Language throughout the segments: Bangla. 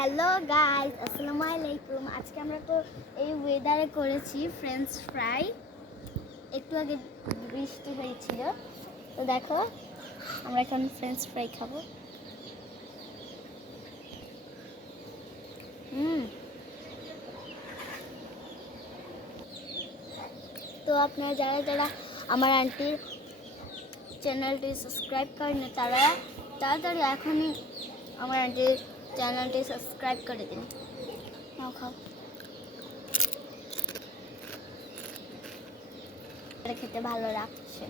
হ্যালো গাইস আসসালামু আলাইকুম আজকে আমরা তো এই ওয়েদারে করেছি ফ্রেঞ্চ ফ্রাই একটু আগে বৃষ্টি হয়েছিল। তো দেখো, আমরা এখন ফ্রেঞ্চ ফ্রাই খাব। হুম। তো আপনারা যারা যারা আমার আন্টির চ্যানেলটি সাবস্ক্রাইব করেন তারা তাড়াতাড়ি এখনই আমার আন্টির চ্যানেলটি সাবস্ক্রাইব করে দিন। খেতে ভালো লাগছে।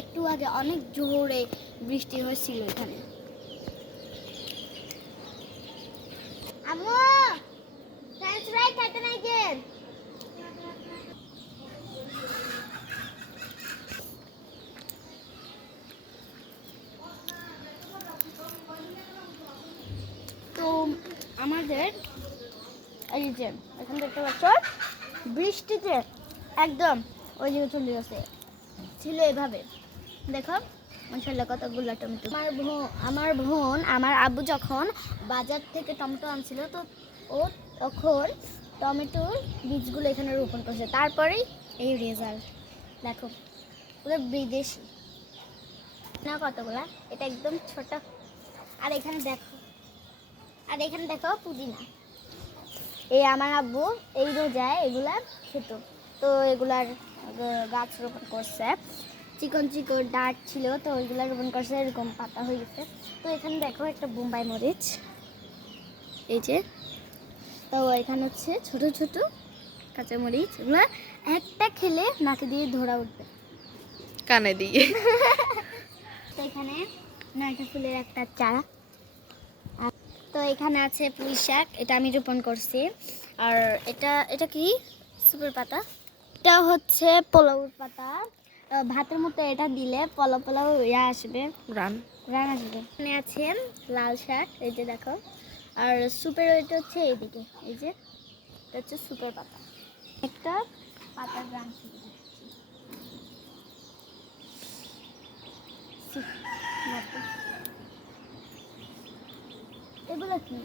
একটু আগে অনেক জোরে বৃষ্টি হয়েছিল এখানে। আম্মু ফ্রেঞ্চ ফ্রাই খেতে নাই যে তো আমাদের, এই যে, এখন দেখতে পাচ্ছ, বৃষ্টিতে একদম ওই দিকে চলে গেছে। ছিল এভাবে। দেখো মাসাল্লাহ কতগুলো টমেটো। আমার বোন আমার বোন, আমার আব্বু যখন বাজার থেকে টমেটো আনছিল, তো ও তখন টমেটোর বীজগুলো এখানে রোপণ করছে। তারপরেই এই রেজাল্ট দেখো, পুরো বিদেশি। না কতগুলা? এটা একদম ছোট। আর এখানে দেখো আর এখানে দেখো পুদিনা। এই আমার আব্বু এই রোজায় এগুলা খেত। তো এগুলার গাছ রোপণ করছে। চিকন চিকন ডাট ছিল তো ওইগুলা রোপণ করছে এরকম পাতা হয়ে গেছে। তো এখানে দেখো একটা বোম্বাই মরিচ। এই যে তো এখানে হচ্ছে ছোট ছোট কাঁচা মরিচ। এগুলো একটা খেলে নাকে দিয়ে ধরা উঠবে। কানে দিয়ে। তো এখানে নয়টা ফুলের একটা চারা। এখানে আছে পুঁই শাক এটা আমি রোপণ করছি। আর এটা এটা কি? সুপের পাতা? এটা হচ্ছে পোলাউর পাতা। ভাতের মতো এটা দিলে পোলাও পোলাও ইয়া আসবে। রান। রান আসবে। এখানে আছে লাল শাক এই যে দেখো। আর সুপের ওইটা হচ্ছে এইদিকে এই যে। এটা হচ্ছে সুপের পাতা। একটা পাতার গ্রাম থেকে দিচ্ছি। সুপ, মতো। এগুলো কি?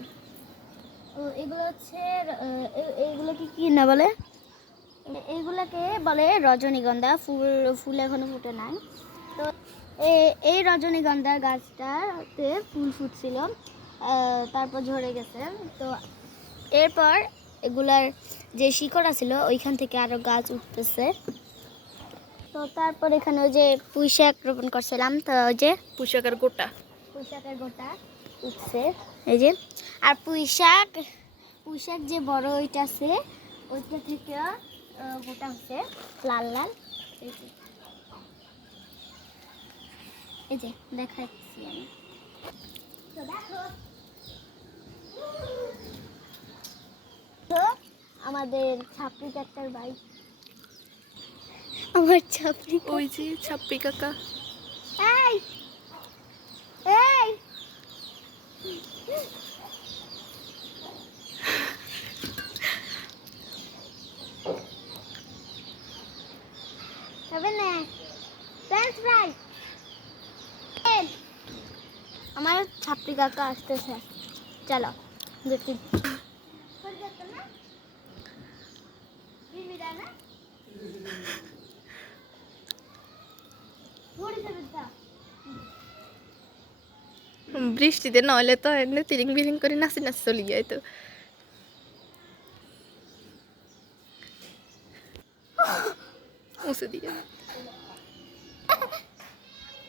ও এগুলো হচ্ছে আহ, এ- এগুলো কি কি না বলে? এ- এইগুলোকে বলে রজনীগন্ধা ফুল ফুল এখনও ফুটে নাই। তো এই রজনীগন্ধা গাছটাতে ফুল ফুটছিল তারপর ঝরে গেছে। তো এরপর এগুলার যে শিকড় ছিল ওইখান থেকে আরও গাছ উঠতেছে। তো তারপর এখানে ওই যে পুঁই শাক রোপণ করছিলাম তো ওই যে পোশাকের গোটা। পুঁই শাকের গোটা। উঠছে। এই যে। আর পুঁই শাক পুঁই শাক যে বড় ওইটা আছে ওইটা থেকে গোটা হচ্ছে লাল লাল। এই যে। এই যে দেখাচ্ছি আমি। তো দেখো আমাদের ছাপড়ি চারটার বাইক আমার ছাপড়ি ওই যে ছাপ্পি কাকা এই এই হবে না ফ্রেঞ্চ ফ্রাই আমার ছাপড়ি কাকা আসতেছে। চলো, দেখি। বৃষ্টিতে নইলে তো এমনি তিরিং বিরিং করে নাচি নাচি চলে যায় তো মুছে দিয়ে বিশ্বজয় করছে হুম তারা লাইক দিয়ে একটা কাহানি দিয়ে আমি আসলে এই যে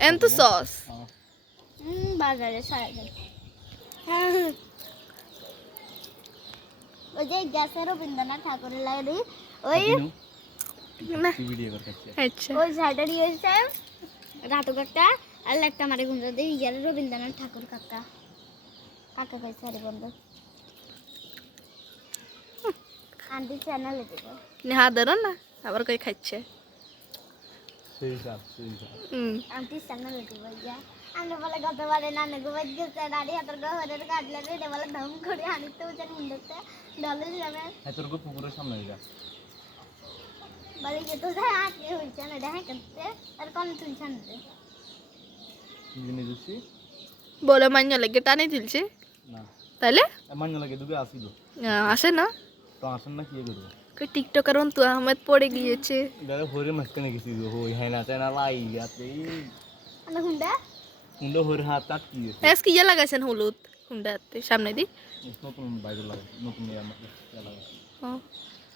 এগেন ফ্রেঞ্চ ফ্রাই এগেন না এগেন খান এন কোনে মানে তোরশু এই আগান এন তো সস বাজারে ওই যে গ্যাসের রবীন্দ্রনাথ ঠাকুরের লাগে ওই আচ্ছা ওই সাইডে দিয়েছে রাতু কাকা আর একটা মারে গুঞ্জা দিয়ে ইয়ার রবীন্দ্রনাথ ঠাকুর কাকা কাকা কইছে আরে বন্ধু আন্টি চ্যানেলে দিব নেহা ধরো না আবার কই খাচ্ছে আন্টি চ্যানেলে দিব যা আমরা বলে গতবারে নানা গোবাই গেছে দাঁড়িয়ে হাতের গহরের কাটলে বলে ধম করে হানিতে উঠে নিন্দতে ডলে যাবে। তোর পুকুরের সামনে যা। বলে যে তো যায় আটকে হইছে না দেখা করতে আর কোন তুলছে না জিনিস দিচ্ছি বলে মান্য লাগে টানি তুলছে। না। তাহলে মান্য লাগে দুটো আসিল। আসে না। তো আসেন না কি করব? টিকটকার অন্তু আহমেদ পড়ে গিয়েছে দাদা হরে মাঝখানে গেছি হই হ্যাঁ না চাই না লাই যাতে আমরা হুন্ডা সুন্দর হরে হাত তাক কি গেছে ইয়ে লাগাইছেন হলুদ হুন্ডাতে সামনে দি নতুন বাইরে লাগে নতুন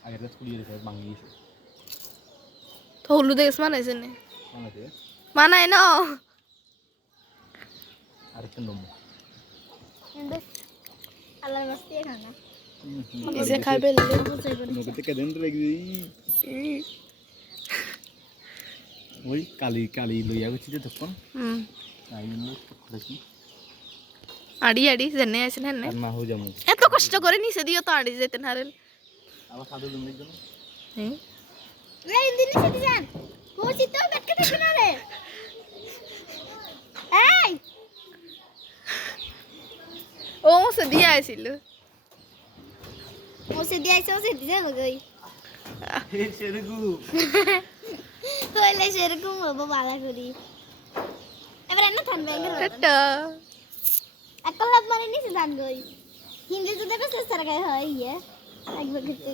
আগের কুড়িয়ে রেখে ভাঙি গেছে তো হলুদ এস মানাইছে না মনে মানায় না আরেকটা নম্বর এসে খাবে ওই কালি কালি লইয়া গেছি যে তখন আড়ি আড়ি জেনে আছেন হ্যাঁ আর না হয়ে যাব এত কষ্ট করে নিচে দিও তো আড়ি যেতেন হারেন আবার সাদু জমির জন্য হ্যাঁ রে ইন্দিনি সিটি যান কোচি তো বেটকে দেখে না রে এই ও সে দিয়ে ও সিটি আইছে ও সিটি যাব গই সেরকম কইলে সেরকম হব বালা করি এবার এনে থানবে টাটা একটা লাভ মারে নিছে ধান গই হিন্দি তো দেখো সারা গায়ে হয় ইয়ে একবার ঘুরতে